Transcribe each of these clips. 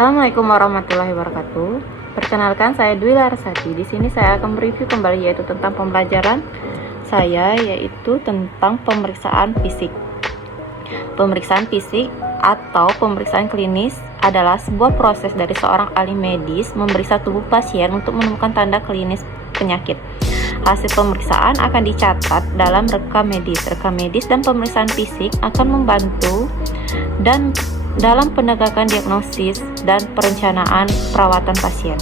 Assalamualaikum warahmatullahi wabarakatuh. Perkenalkan, saya Dwi Larasati. Di sini saya akan mereview kembali yaitu tentang pembelajaran saya, yaitu tentang pemeriksaan fisik. Pemeriksaan fisik atau pemeriksaan klinis adalah sebuah proses dari seorang ahli medis memeriksa tubuh pasien untuk menemukan tanda klinis penyakit. Hasil pemeriksaan akan dicatat dalam rekam medis. Rekam medis dan pemeriksaan fisik akan membantu dan dalam penegakan diagnosis dan perencanaan perawatan pasien.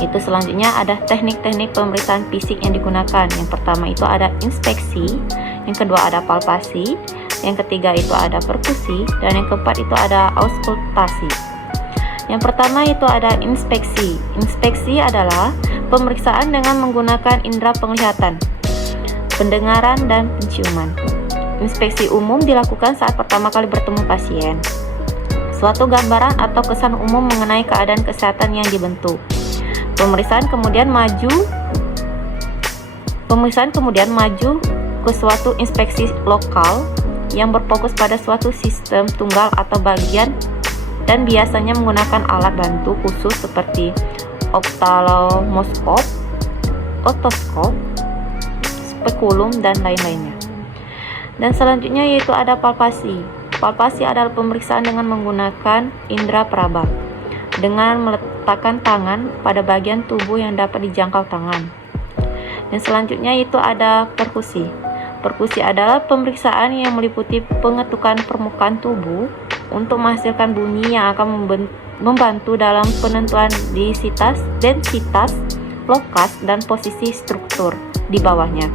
Itu selanjutnya ada teknik-teknik pemeriksaan fisik yang digunakan. Yang pertama itu ada inspeksi, yang kedua ada palpasi, yang ketiga itu ada perkusi, dan yang keempat itu ada auskultasi. Yang pertama itu ada inspeksi. Inspeksi adalah pemeriksaan dengan menggunakan indera penglihatan, pendengaran, dan penciuman. Inspeksi umum dilakukan saat pertama kali bertemu pasien. Suatu gambaran atau kesan umum mengenai keadaan kesehatan yang dibentuk. Pemeriksaan kemudian maju ke suatu inspeksi lokal yang berfokus pada suatu sistem tunggal atau bagian dan biasanya menggunakan alat bantu khusus seperti ophthalmoskop, otoskop, spekulum, dan lain-lainnya. Dan selanjutnya yaitu ada palpasi. Palpasi adalah pemeriksaan dengan menggunakan indera peraba dengan meletakkan tangan pada bagian tubuh yang dapat dijangkau tangan. Dan selanjutnya itu ada perkusi. Perkusi adalah pemeriksaan yang meliputi pengetukan permukaan tubuh untuk menghasilkan bunyi yang akan membantu dalam penentuan densitas, lokas, dan posisi struktur di bawahnya.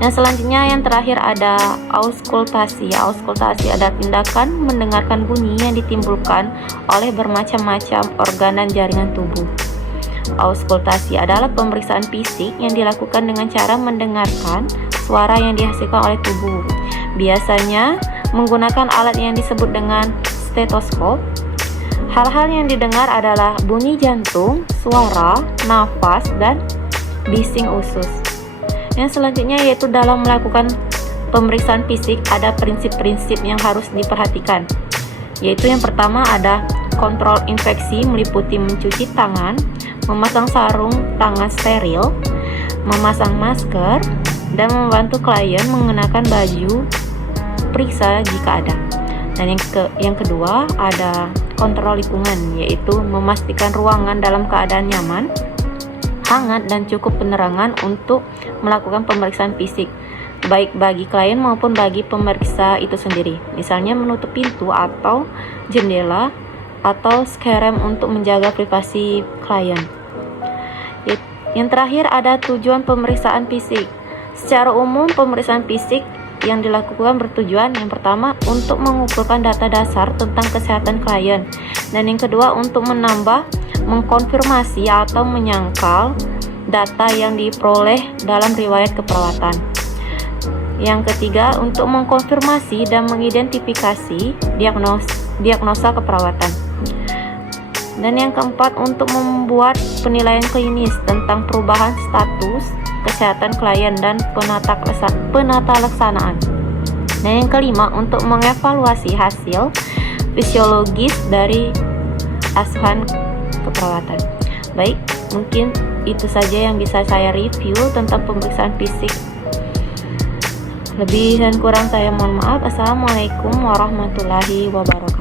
Dan selanjutnya yang terakhir ada auskultasi. Auskultasi adalah tindakan mendengarkan bunyi yang ditimbulkan oleh bermacam-macam organ dan jaringan tubuh. Auskultasi adalah pemeriksaan fisik yang dilakukan dengan cara mendengarkan suara yang dihasilkan oleh tubuh. Biasanya menggunakan alat yang disebut dengan stetoskop. Hal-hal yang didengar adalah bunyi jantung, suara, nafas, dan bising usus. Yang selanjutnya yaitu dalam melakukan pemeriksaan fisik ada prinsip-prinsip yang harus diperhatikan, yaitu yang pertama ada kontrol infeksi meliputi mencuci tangan, memasang sarung tangan steril, memasang masker, dan membantu klien mengenakan baju periksa jika ada. Dan yang kedua ada kontrol lingkungan, yaitu memastikan ruangan dalam keadaan nyaman, hangat, dan cukup penerangan untuk melakukan pemeriksaan fisik, baik bagi klien maupun bagi pemeriksa itu sendiri. Misalnya menutup pintu atau jendela atau skerem untuk menjaga privasi klien. Yang terakhir ada tujuan pemeriksaan fisik. Secara umum pemeriksaan fisik yang dilakukan bertujuan yang pertama untuk mengumpulkan data dasar tentang kesehatan klien, dan yang kedua untuk mengkonfirmasi atau menyangkal data yang diperoleh dalam riwayat keperawatan. Yang ketiga untuk mengkonfirmasi dan mengidentifikasi diagnosa keperawatan. Dan yang keempat untuk membuat penilaian klinis tentang perubahan status kesehatan klien dan penata laksanaan. Dan yang kelima untuk mengevaluasi hasil fisiologis dari asuhan keperawatan. Baik, mungkin itu saja yang bisa saya review tentang pemeriksaan fisik. Lebih dan kurang saya mohon maaf. Assalamualaikum warahmatullahi wabarakatuh.